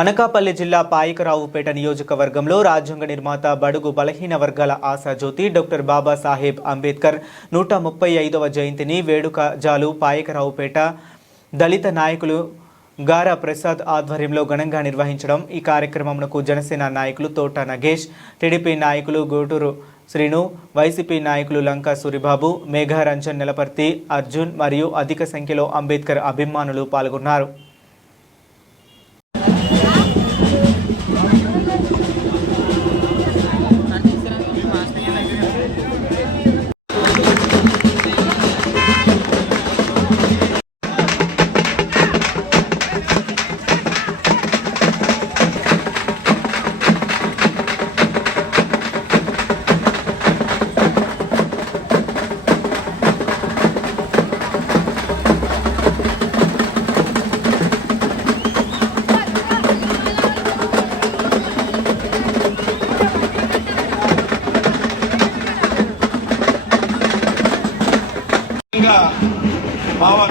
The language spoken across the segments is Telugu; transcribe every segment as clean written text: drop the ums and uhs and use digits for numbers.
అనకాపల్లి జిల్లా పాయకరావుపేట నియోజకవర్గంలో రాజ్యాంగ నిర్మాత బడుగు బలహీన వర్గాల ఆశాజ్యోతి డాక్టర్ బాబాసాహెబ్ అంబేద్కర్ 135వ జయంతిని వేడుక జాలు పాయకరావుపేట దళిత నాయకులు గారా ప్రసాద్ ఆధ్వర్యంలో ఘనంగా నిర్వహించడం। ఈ కార్యక్రమంకు జనసేన నాయకులు తోట నగేష్, టీడీపీ నాయకులు గూటూరు శ్రీను, వైసీపీ నాయకులు లంకా సూరిబాబు, మేఘారంజన్ నెలపర్తి, అర్జున్ మరియు అధిక సంఖ్యలో అంబేద్కర్ అభిమానులు పాల్గొన్నారు।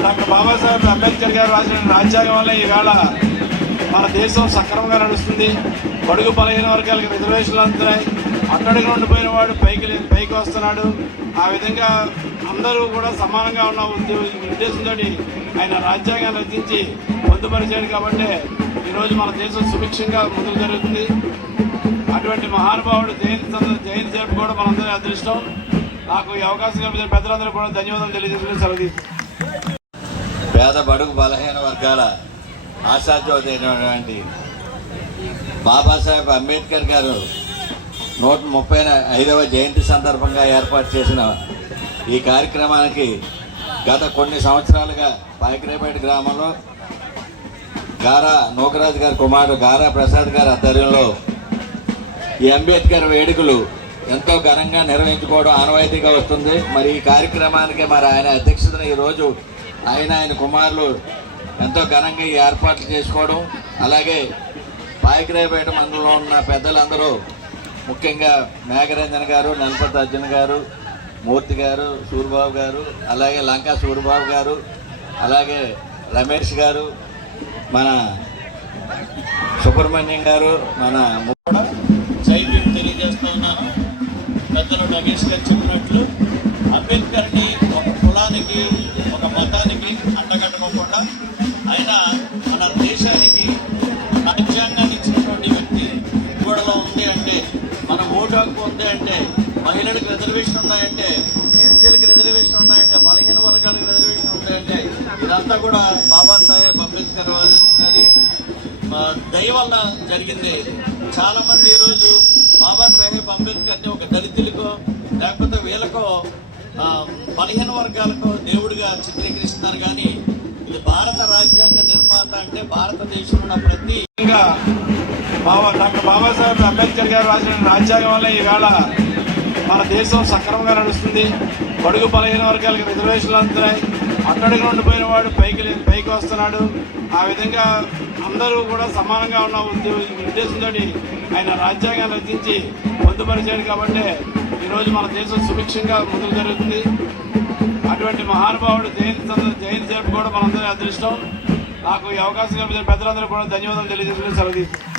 డాక్టర్ బాబాసాహెబ్ అంబేద్కర్ గారు రాసిన రాజ్యాంగం వల్ల ఈవేళ మన దేశం సక్రమంగా నడుస్తుంది। బడుగు బలహీన వర్గాలకు రిజర్వేషన్లు అందుతున్నాయి। అట్టడుగు ఉండిపోయిన వాడు పైకి వస్తున్నాడు। ఆ విధంగా అందరూ కూడా సమానంగా ఉన్న ఉద్దేశంతో ఆయన రాజ్యాంగాన్ని రచించి పొందుపరిచాడు। కాబట్టి ఈరోజు మన దేశం సుభిక్షంగా ముందుకు జరుగుతుంది। అటువంటి మహానుభావుడు జయంతి జరుపుకోవడం మనందరి అదృష్టం। నాకు ఈ అవకాశం కల్పించిన పెద్దలందరూ కూడా ధన్యవాదాలు తెలియజేసుకుని సెలవు తీసుకుంటున్నాను। పేద బడుగు బలహీన వర్గాల ఆశాజ్యోతి అయినటువంటి బాబాసాహెబ్ అంబేద్కర్ గారు 135వ జయంతి సందర్భంగా ఏర్పాటు చేసిన ఈ కార్యక్రమానికి గత కొన్ని సంవత్సరాలుగా పాయకరావుపేట గ్రామంలో గారా నూకరాజు గారి కుమారుడు గారా ప్రసాద్ గారి ఆధ్వర్యంలో ఈ అంబేద్కర్ వేడుకలు ఎంతో ఘనంగా నిర్వహించుకోవడం ఆనవాయితీగా వస్తుంది। మరి ఈ కార్యక్రమానికి ఆయన అధ్యక్షతన ఈరోజు ఆయన కుమారులు ఎంతో ఘనంగా ఈ ఏర్పాట్లు చేసుకోవడం, అలాగే పాయకరావుపేట మండలంలో ఉన్న పెద్దలందరూ ముఖ్యంగా మేఘరంజన్ గారు, నెలపతి అర్జున్ గారు, మూర్తి గారు, సూరిబాబు గారు, అలాగే లంకా సూరిబాబు గారు, అలాగే రమేష్ గారు, మన సుబ్రహ్మణ్యం గారు, మన జైలు తెలియజేస్తూ ఉన్నాను। పెద్దలు నగేష్ గారు చెప్పినట్లు అంబేద్కర్ని ఒక కులానికి ఒక మతానికి అంటగట్టకుండా ఆయన మన దేశానికి రాజ్యాంగాన్ని ఇచ్చినటువంటి వ్యక్తి గోడలో ఉంది అంటే, మన ఓటు హక్కు ఉంది అంటే, మహిళలకు రిజర్వేషన్ ఉన్నాయంటే, ఎస్సీలకు రిజర్వేషన్ ఉన్నాయంటే, బలహీన వర్గాలకు రిజర్వేషన్ ఉన్నాయంటే ఇదంతా కూడా బాబాసాహెబ్ అంబేద్కర్ గారి దయ వల్ల జరిగింది। చాలామంది ఈరోజు బాబాసాహెబ్ అంబేద్కర్ని ఒక దళితులకో లేకపోతే వీళ్ళకో బలహీన వర్గాలకు దేవుడిగా చిత్రీకరిస్తున్నారు। కానీ ఇది భారత రాజ్యాంగ నిర్మాత అంటే భారతదేశంలో ప్రతి డాక్టర్ బాబాసాహెబ్ అంబేద్కర్ గారు రాసిన రాజ్యాంగం వల్ల ఈవేళ మన దేశం సక్రమంగా నడుస్తుంది। బడుగు బలహీన వర్గాలకు రిజర్వేషన్లు అందుతున్నాయి। అట్టడుగు ఉండిపోయిన వాడు పైకి వస్తున్నాడు। ఆ విధంగా అందరూ కూడా సమానంగా ఉన్న ఉద్దేశంతో ఆయన రాజ్యాంగాన్ని రచించి పొందుపరిచాడు। కాబట్టి ఈరోజు మన దేశం సుభిక్షంగా ముందుకు జరుగుతుంది। అటువంటి మహానుభావుడు జయంతి జరుపుకోవడం మనందరి అదృష్టం। నాకు ఈ అవకాశం కల్పించిన పెద్దలందరూ కూడా ధన్యవాదాలు తెలియజేసుకుని సెలవు తీసుకుంటున్నాను।